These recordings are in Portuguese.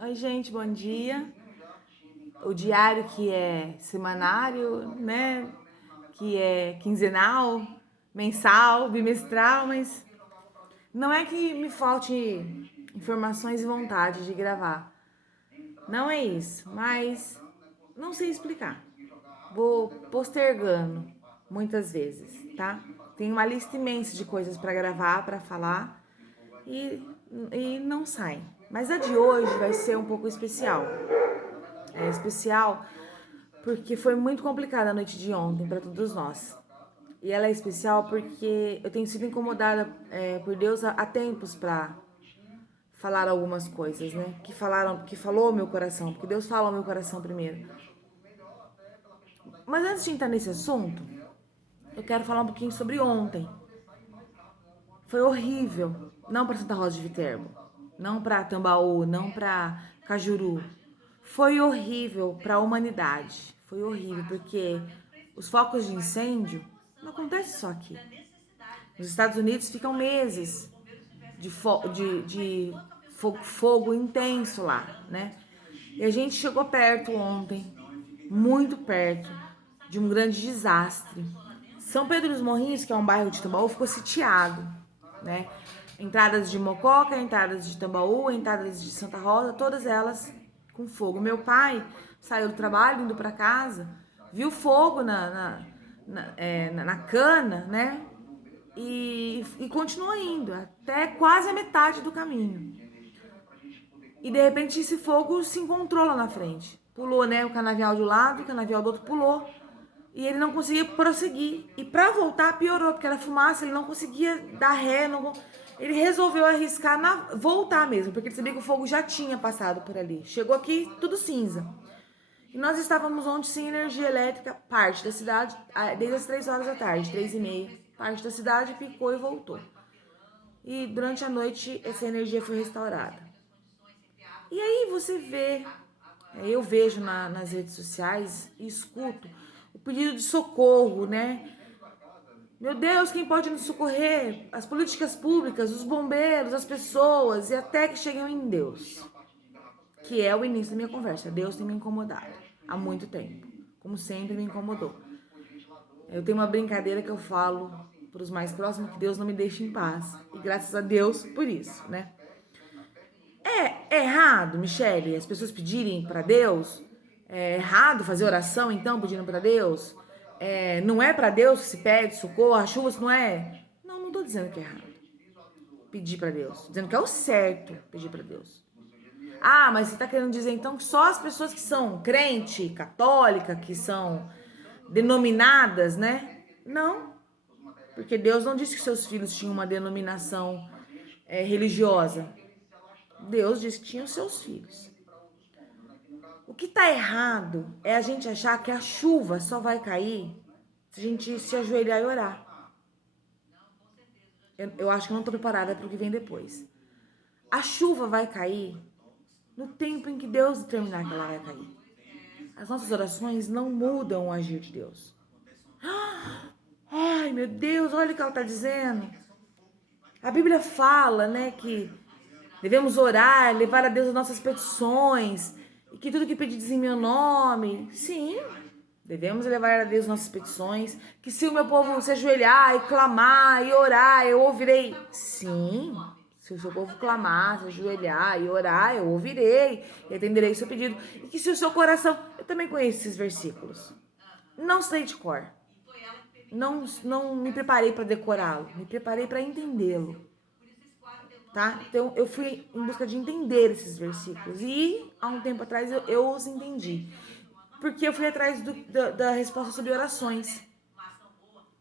Oi, gente, bom dia. O diário que é semanário, né? Que é quinzenal, mensal, bimestral, mas não é que me falte informações e vontade de gravar. Não é isso, mas não sei explicar. Vou postergando muitas vezes, tá? Tem uma lista imensa de coisas para gravar, para falar e, e não sai. Mas a de hoje vai ser um pouco especial. É especial porque foi muito complicada a noite de ontem para todos nós. E ela é especial porque eu tenho sido incomodada por Deus há tempos para falar algumas coisas, né? Que falou ao meu coração, porque Deus fala ao meu coração primeiro. Mas antes de entrar nesse assunto, eu quero falar um pouquinho sobre ontem. Foi horrível, não para Santa Rosa de Viterbo, não para Tambaú, não para Cajuru. Foi horrível para a humanidade. Foi horrível porque os focos de incêndio não acontecem só aqui. Nos Estados Unidos ficam meses de fogo intenso lá, né? E a gente chegou perto ontem, muito perto, de um grande desastre. São Pedro dos Morrinhos, que é um bairro de Tambaú, ficou sitiado, né? Entradas de Mococa, entradas de Tambaú, entradas de Santa Rosa, todas elas com fogo. Meu pai saiu do trabalho, indo para casa, viu fogo na cana, né? E continuou indo, até quase a metade do caminho. E de repente esse fogo se encontrou lá na frente. Pulou, né? O canavial de um lado, o canavial do outro pulou. E ele não conseguia prosseguir. E para voltar piorou, porque era fumaça, ele não conseguia dar ré. Ele resolveu arriscar voltar mesmo, porque ele sabia que o fogo já tinha passado por ali. Chegou aqui tudo cinza. E nós estávamos onde sem energia elétrica, parte da cidade, desde as 3 horas da tarde, 3h30. Parte da cidade picou e voltou. E durante a noite essa energia foi restaurada. E aí você vê, eu vejo nas redes sociais e escuto o pedido de socorro, né? Meu Deus, quem pode nos socorrer? As políticas públicas, os bombeiros, as pessoas, e até que chegam em Deus, que é o início da minha conversa. Deus tem me incomodado há muito tempo, como sempre me incomodou. Eu tenho uma brincadeira que eu falo para os mais próximos que Deus não me deixa em paz. E graças a Deus por isso, né? É errado, Michele, as pessoas pedirem para Deus? É errado fazer oração, então, pedindo para Deus? Não é para Deus que se pede socorro, a chuva, não é? Não tô dizendo que é errado pedir para Deus. Tô dizendo que é o certo pedir para Deus. Ah, mas você tá querendo dizer, então, que só as pessoas que são crente, católica, que são denominadas, né? Não, porque Deus não disse que seus filhos tinham uma denominação religiosa. Deus disse que tinham seus filhos. O que tá errado é a gente achar que a chuva só vai cair se a gente se ajoelhar e orar. Eu acho que eu não tô preparada para o que vem depois. A chuva vai cair no tempo em que Deus determinar que ela vai cair. As nossas orações não mudam o agir de Deus. Ai, meu Deus, olha o que ela tá dizendo. A Bíblia fala, né, que devemos orar, levar a Deus as nossas petições, e que tudo que pedires em meu nome, sim, devemos levar a Deus nossas petições, que se o meu povo se ajoelhar e clamar e orar, eu ouvirei. Sim, se o seu povo clamar, se ajoelhar e orar, eu ouvirei e atenderei o seu pedido. E que se o seu coração... Eu também conheço esses versículos. Não sei de cor. Não me preparei para decorá-lo, me preparei para entendê-lo. Tá? Então eu fui em busca de entender esses versículos e há um tempo atrás eu os entendi, porque eu fui atrás da resposta sobre orações.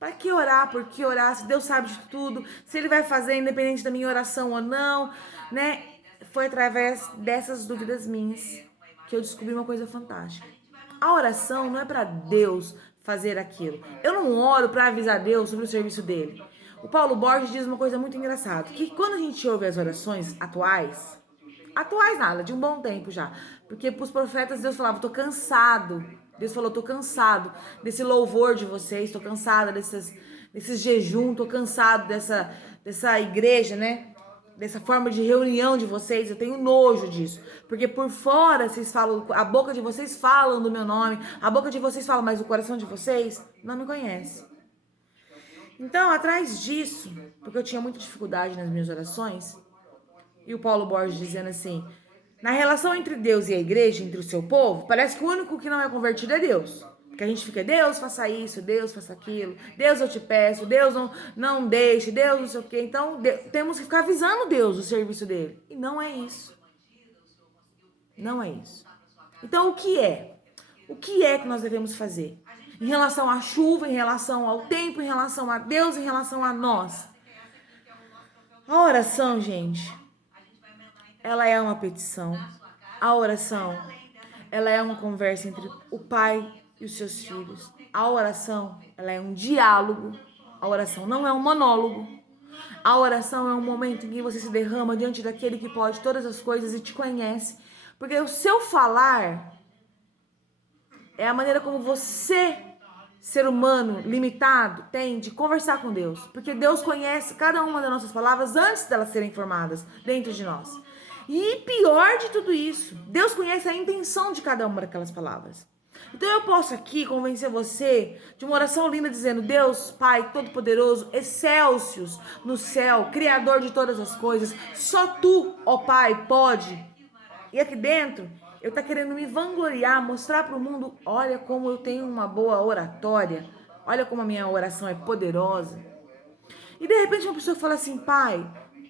Para que orar? Por que orar? Se Deus sabe de tudo, se Ele vai fazer independente da minha oração ou não, né? Foi através dessas dúvidas minhas que eu descobri uma coisa fantástica. A oração não é para Deus fazer aquilo. Eu não oro para avisar Deus sobre o serviço dele. O Paulo Borges diz uma coisa muito engraçada, que quando a gente ouve as orações atuais nada, de um bom tempo já, porque para os profetas Deus falava, tô cansado. Deus falou, tô cansado desse louvor de vocês, tô cansada desses jejum, tô cansado dessa igreja, né? dessa forma de reunião de vocês, eu tenho nojo disso. Porque por fora vocês falam, a boca de vocês falam do meu nome, a boca de vocês fala, mas o coração de vocês não me conhece. Então, atrás disso, porque eu tinha muita dificuldade nas minhas orações, e o Paulo Borges dizendo assim, na relação entre Deus e a igreja, entre o seu povo, parece que o único que não é convertido é Deus. Porque a gente fica, Deus faça isso, Deus faça aquilo, Deus eu te peço, Deus não deixe, Deus não sei o quê. Então, temos que ficar avisando Deus o serviço dele. E não é isso. Não é isso. Então, o que é? O que é que nós devemos fazer? Em relação à chuva, em relação ao tempo, em relação a Deus, em relação a nós. A oração, gente, ela é uma petição. A oração, ela é uma conversa entre o pai e os seus filhos. A oração, ela é um diálogo. A oração não é um monólogo. A oração é um momento em que você se derrama diante daquele que pode todas as coisas e te conhece. Porque o seu falar é a maneira como você, ser humano limitado, tem de conversar com Deus. Porque Deus conhece cada uma das nossas palavras antes delas serem formadas dentro de nós. E pior de tudo isso, Deus conhece a intenção de cada uma daquelas palavras. Então eu posso aqui convencer você de uma oração linda dizendo, Deus, Pai Todo-Poderoso, excelsius no céu, Criador de todas as coisas, só Tu, ó Pai, pode. E aqui dentro, eu tá querendo me vangloriar, mostrar para o mundo, olha como eu tenho uma boa oratória, olha como a minha oração é poderosa. E de repente uma pessoa fala assim, Pai,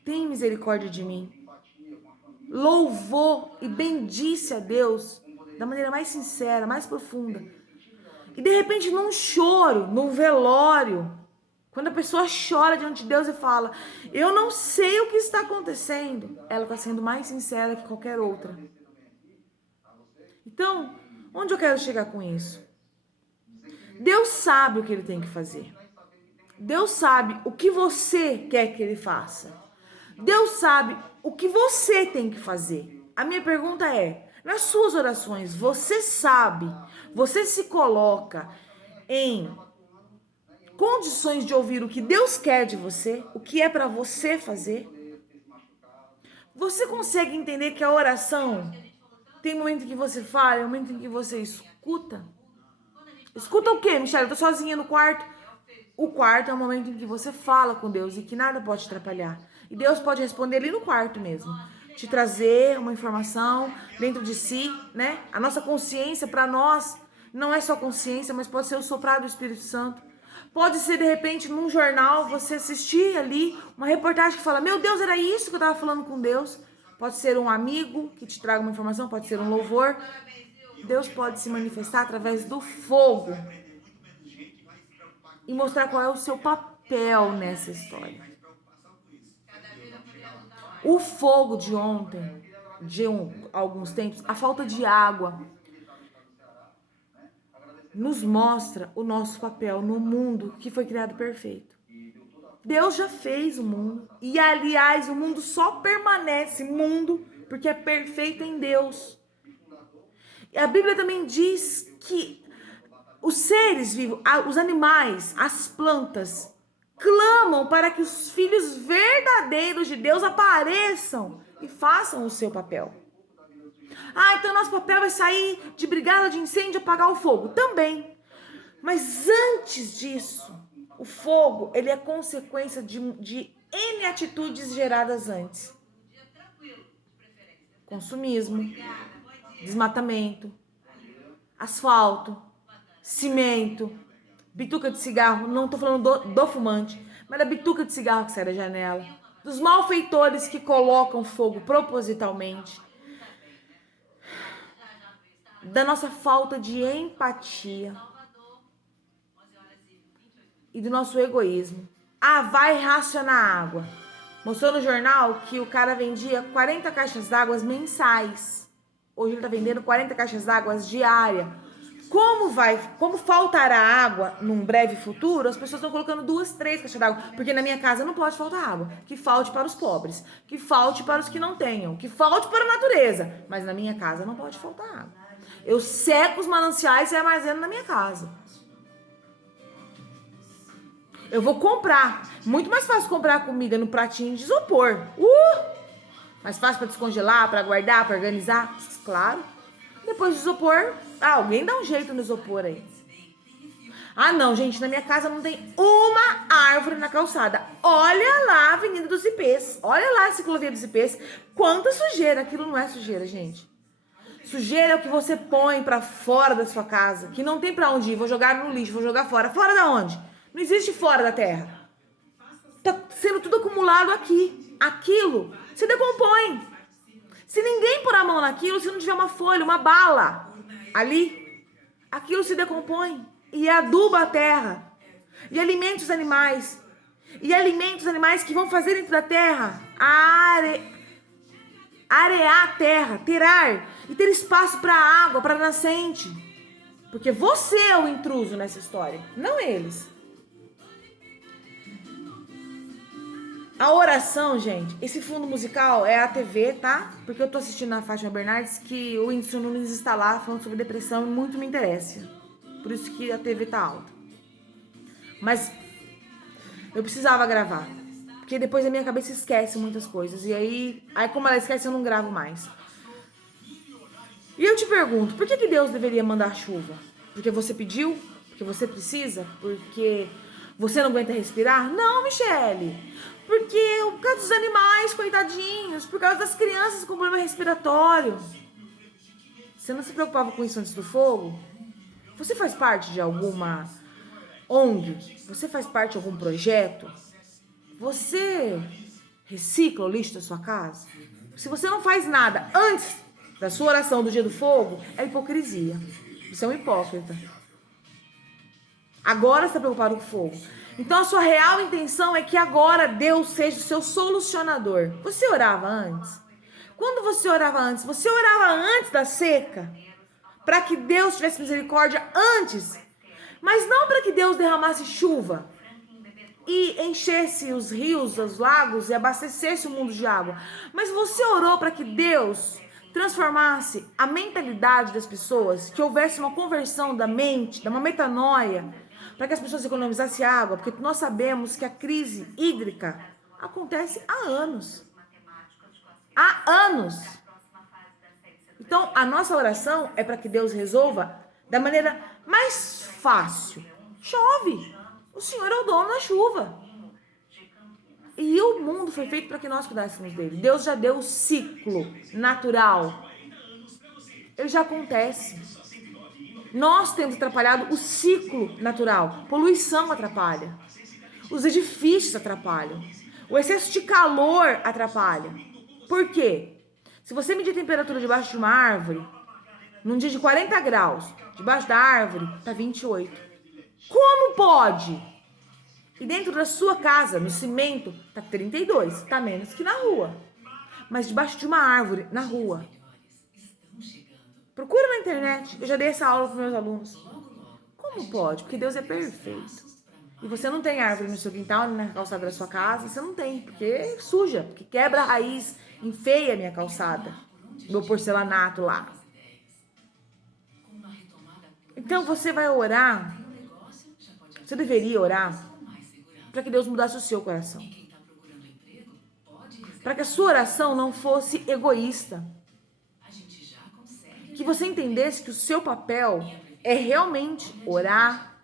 tem misericórdia de mim. Louvou e bendice a Deus da maneira mais sincera, mais profunda. E de repente num choro, num velório, quando a pessoa chora diante de Deus e fala, eu não sei o que está acontecendo, ela está sendo mais sincera que qualquer outra. Então, onde eu quero chegar com isso? Deus sabe o que Ele tem que fazer. Deus sabe o que você quer que Ele faça. Deus sabe o que você tem que fazer. A minha pergunta é, nas suas orações, você sabe, você se coloca em condições de ouvir o que Deus quer de você, o que é para você fazer? Você consegue entender que a oração tem momento em que você fala, tem momento em que você escuta? Escuta o quê, Michelle? Eu tô sozinha no quarto. O quarto é o momento em que você fala com Deus e que nada pode te atrapalhar. E Deus pode responder ali no quarto mesmo. Te trazer uma informação dentro de si, né? A nossa consciência, para nós, não é só consciência, mas pode ser o soprar do Espírito Santo. Pode ser, de repente, num jornal, você assistir ali uma reportagem que fala, meu Deus, era isso que eu tava falando com Deus. Pode ser um amigo que te traga uma informação, pode ser um louvor. Deus pode se manifestar através do fogo e mostrar qual é o seu papel nessa história. O fogo de ontem, alguns tempos, a falta de água, nos mostra o nosso papel no mundo que foi criado perfeito. Deus já fez o mundo. E, aliás, o mundo só permanece mundo porque é perfeito em Deus. E a Bíblia também diz que os seres vivos, os animais, as plantas, clamam para que os filhos verdadeiros de Deus apareçam e façam o seu papel. Ah, então nosso papel é sair de brigada de incêndio e apagar o fogo. Também. Mas antes disso, o fogo, ele é consequência de N atitudes geradas antes. Consumismo, desmatamento, asfalto, cimento, bituca de cigarro, não tô falando do fumante, mas da bituca de cigarro que sai da janela, dos malfeitores que colocam fogo propositalmente, da nossa falta de empatia e do nosso egoísmo. Ah, vai racionar água. Mostrou no jornal que o cara vendia 40 caixas d'água mensais. Hoje ele tá vendendo 40 caixas d'água diárias. Como faltará água num breve futuro, as pessoas estão colocando 2, 3 caixas d'água. Porque na minha casa não pode faltar água. Que falte para os pobres. Que falte para os que não tenham. Que falte para a natureza. Mas na minha casa não pode faltar água. Eu seco os mananciais e armazeno na minha casa. Eu vou comprar. Muito mais fácil comprar comida no pratinho de isopor. Mais fácil para descongelar, para guardar, para organizar. Claro. Depois do isopor, alguém dá um jeito no isopor aí. Ah, não, gente, na minha casa não tem uma árvore na calçada. Olha lá a Avenida dos Ipês. Olha lá a ciclovia dos Ipês. Quanta sujeira. Aquilo não é sujeira, gente. Sujeira é o que você põe pra fora da sua casa, que não tem pra onde ir. Vou jogar no lixo, vou jogar fora. Fora da onde? Não existe fora da terra. Tá sendo tudo acumulado aqui. Aquilo se decompõe. Se ninguém pôr a mão naquilo, se não tiver uma folha, uma bala ali, aquilo se decompõe. E aduba a terra. E alimenta os animais. E alimenta os animais que vão fazer dentro da terra arear a terra, ter ar e ter espaço para água, para nascente. Porque você é o intruso nessa história, não eles. A oração, gente, esse fundo musical é a TV, tá? Porque eu tô assistindo na Fátima Bernardes que o Whindersson Nunes está lá falando sobre depressão e muito me interessa. Por isso que a TV tá alta. Mas eu precisava gravar. Porque depois a minha cabeça esquece muitas coisas. E aí como ela esquece, eu não gravo mais. E eu te pergunto, por que Deus deveria mandar chuva? Porque você pediu? Porque você precisa? Porque você não aguenta respirar? Não, Michele. Porque por causa dos animais, coitadinhos. Por causa das crianças com problema respiratório. Você não se preocupava com isso antes do fogo? Você faz parte de alguma ONG? Você faz parte de algum projeto? Você recicla o lixo da sua casa? Se você não faz nada antes da sua oração do dia do fogo, é hipocrisia. Você é um hipócrita. Agora você está preocupado com o fogo. Então a sua real intenção é que agora Deus seja o seu solucionador. Você orava antes? Quando você orava antes? Você orava antes da seca? Para que Deus tivesse misericórdia antes, mas não para que Deus derramasse chuva e enchesse os rios, os lagos e abastecesse o mundo de água. Mas você orou para que Deus transformasse a mentalidade das pessoas, que houvesse uma conversão da mente, uma metanoia, para que as pessoas economizassem água, porque nós sabemos que a crise hídrica acontece há anos. Há anos. Então, a nossa oração é para que Deus resolva da maneira mais fácil. Chove. O Senhor é o dono da chuva. E o mundo foi feito para que nós cuidássemos dele. Deus já deu o ciclo natural. Ele já acontece. Nós temos atrapalhado o ciclo natural. Poluição atrapalha. Os edifícios atrapalham. O excesso de calor atrapalha. Por quê? Se você medir a temperatura debaixo de uma árvore, num dia de 40 graus, debaixo da árvore, tá 28. Como pode? E dentro da sua casa, no cimento, tá 32. Tá menos que na rua. Mas debaixo de uma árvore, na rua. Procura na internet. Eu já dei essa aula para meus alunos. Como pode? Porque Deus é perfeito. E você não tem árvore no seu quintal, nem na calçada da sua casa. Você não tem, porque suja, porque quebra a raiz, enfeia a minha calçada, meu porcelanato lá. Então você vai orar, você deveria orar para que Deus mudasse o seu coração. Para que a sua oração não fosse egoísta. Que você entendesse que o seu papel é realmente orar,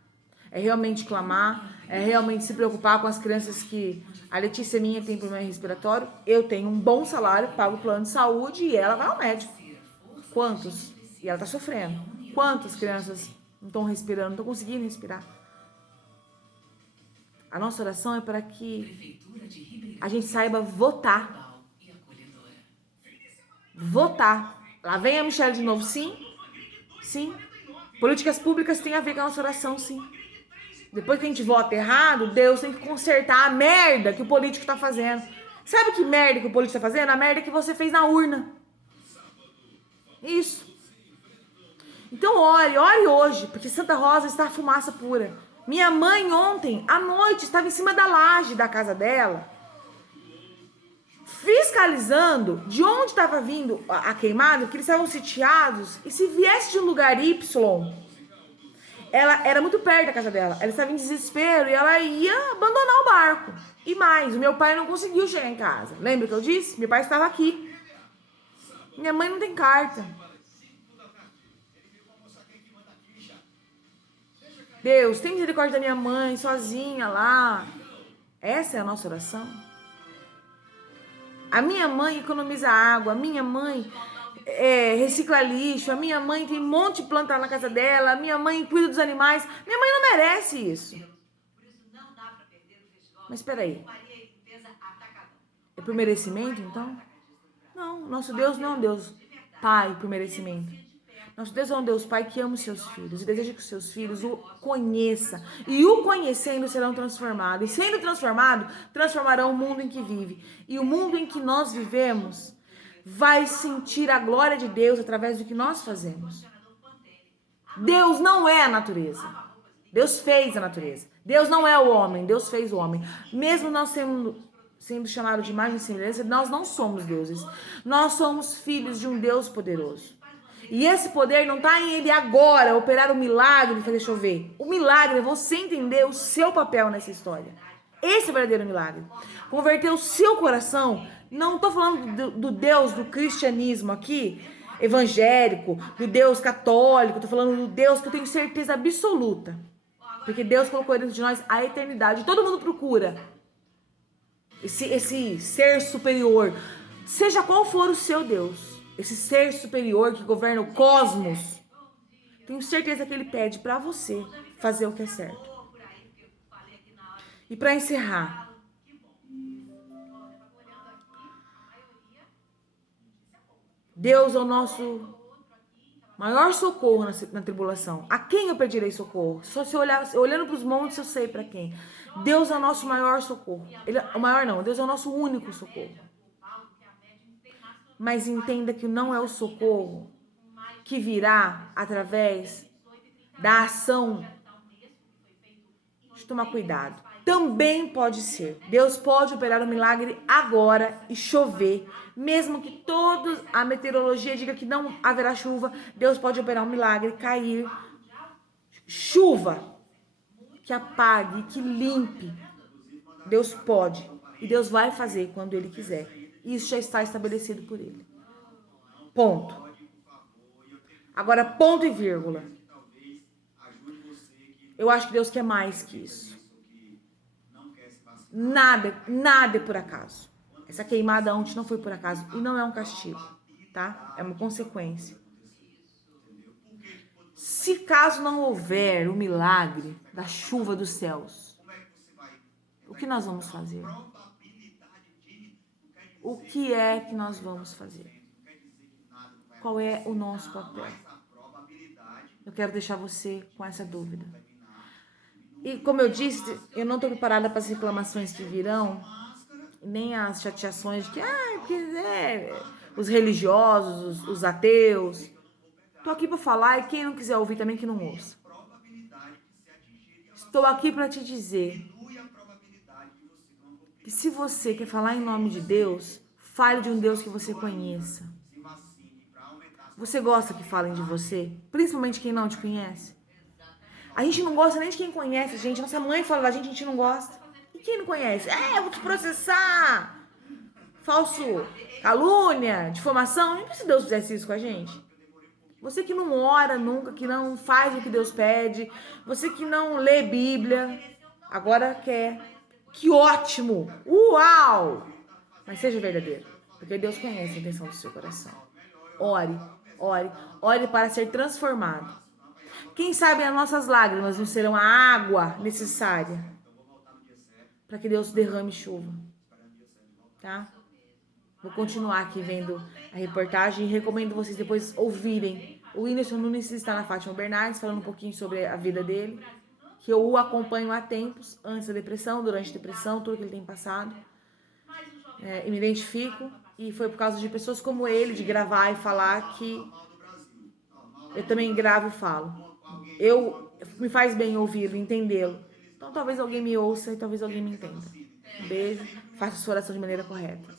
é realmente clamar, é realmente se preocupar com as crianças que a Letícia minha tem problema respiratório, eu tenho um bom salário, pago o plano de saúde e ela vai ao médico. Quantos? E ela tá sofrendo. Quantas crianças não estão respirando, não estão conseguindo respirar? A nossa oração é para que a gente saiba votar. Votar. Lá vem a Michelle de novo, sim? Sim. Políticas públicas têm a ver com a nossa oração, sim. Depois que a gente vota errado, Deus tem que consertar a merda que o político tá fazendo. Sabe que merda que o político tá fazendo? A merda que você fez na urna. Isso. Então ore hoje, porque Santa Rosa está fumaça pura. Minha mãe ontem, à noite, estava em cima da laje da casa dela, fiscalizando de onde estava vindo a queimada, que eles estavam sitiados, e se viesse de um lugar Y, ela era muito perto da casa dela. Ela estava em desespero e ela ia abandonar o barco. E mais, o meu pai não conseguiu chegar em casa. Lembra que eu disse? Meu pai estava aqui. Minha mãe não tem carta. Deus, tem misericórdia da minha mãe, sozinha lá. Essa é a nossa oração. A minha mãe economiza água, a minha mãe recicla lixo, a minha mãe tem um monte de planta na casa dela, a minha mãe cuida dos animais. Minha mãe não merece isso. Mas espera aí. É por merecimento, então? Não, nosso Deus não é um Deus Pai por merecimento. Nosso Deus é um Deus Pai que ama os seus filhos e deseja que os seus filhos o conheçam. E o conhecendo serão transformados. E sendo transformados, transformarão o mundo em que vive. E o mundo em que nós vivemos vai sentir a glória de Deus através do que nós fazemos. Deus não é a natureza. Deus fez a natureza. Deus não é o homem. Deus fez o homem. Mesmo nós sendo chamados de imagem e semelhança, nós não somos deuses. Nós somos filhos de um Deus poderoso. E esse poder não está em ele agora operar o milagre e fazer chover. O milagre é você entender o seu papel nessa história. Esse é o verdadeiro milagre. Converter o seu coração. Não estou falando do Deus do cristianismo aqui, evangélico, do Deus católico. Estou falando do Deus que eu tenho certeza absoluta. Porque Deus colocou dentro de nós a eternidade. Todo mundo procura esse ser superior. Seja qual for o seu Deus. Esse ser superior que governa o cosmos, tenho certeza que ele pede para você fazer o que é certo. E para encerrar, Deus é o nosso maior socorro na tribulação. A quem eu pedirei socorro? Só se olhando para os montes eu sei para quem. Deus é o nosso maior socorro. O maior não, Deus é o nosso único socorro. Mas entenda que não é o socorro que virá através da ação. Deixa eu tomar cuidado. Também pode ser. Deus pode operar um milagre agora e chover. Mesmo que a meteorologia diga que não haverá chuva, Deus pode operar um milagre, cair chuva que apague, que limpe. Deus pode. E Deus vai fazer quando Ele quiser. Isso já está estabelecido por Ele. Ponto. Agora, ponto e vírgula. Eu acho que Deus quer mais que isso. Nada é por acaso. Essa queimada ontem não foi por acaso. E não é um castigo, tá? É uma consequência. Se caso não houver o milagre da chuva dos céus, o que nós vamos fazer? O que é que nós vamos fazer? Qual é o nosso papel? Eu quero deixar você com essa dúvida. E como eu disse, eu não estou preparada para as reclamações que virão, nem as chateações de que, os religiosos, os ateus. Estou aqui para falar e quem não quiser ouvir também que não ouça. Estou aqui para te dizer que se você quer falar em nome de Deus, fale de um Deus que você conheça. Você gosta que falem de você? Principalmente quem não te conhece? A gente não gosta nem de quem conhece, gente. Nossa mãe fala da gente, a gente não gosta. E quem não conhece? Eu vou te processar. Falso, calúnia, difamação. Nem se Deus fizesse isso com a gente. Você que não ora nunca, que não faz o que Deus pede. Você que não lê Bíblia. Agora quer. Que ótimo! Uau! Mas seja verdadeiro. Porque Deus conhece a intenção do seu coração. Ore para ser transformado. Quem sabe as nossas lágrimas não serão a água necessária para que Deus derrame chuva, tá? Vou continuar aqui vendo a reportagem e recomendo vocês depois ouvirem. O Whindersson Nunes está na Fátima Bernardes, falando um pouquinho sobre a vida dele, que eu o acompanho há tempos, antes da depressão, durante a depressão, tudo que ele tem passado. E me identifico, e foi por causa de pessoas como ele, de gravar e falar, que eu também gravo e falo. Me faz bem ouvi-lo, entendê-lo. Então talvez alguém me ouça e talvez alguém me entenda. Um beijo, faça sua oração de maneira correta.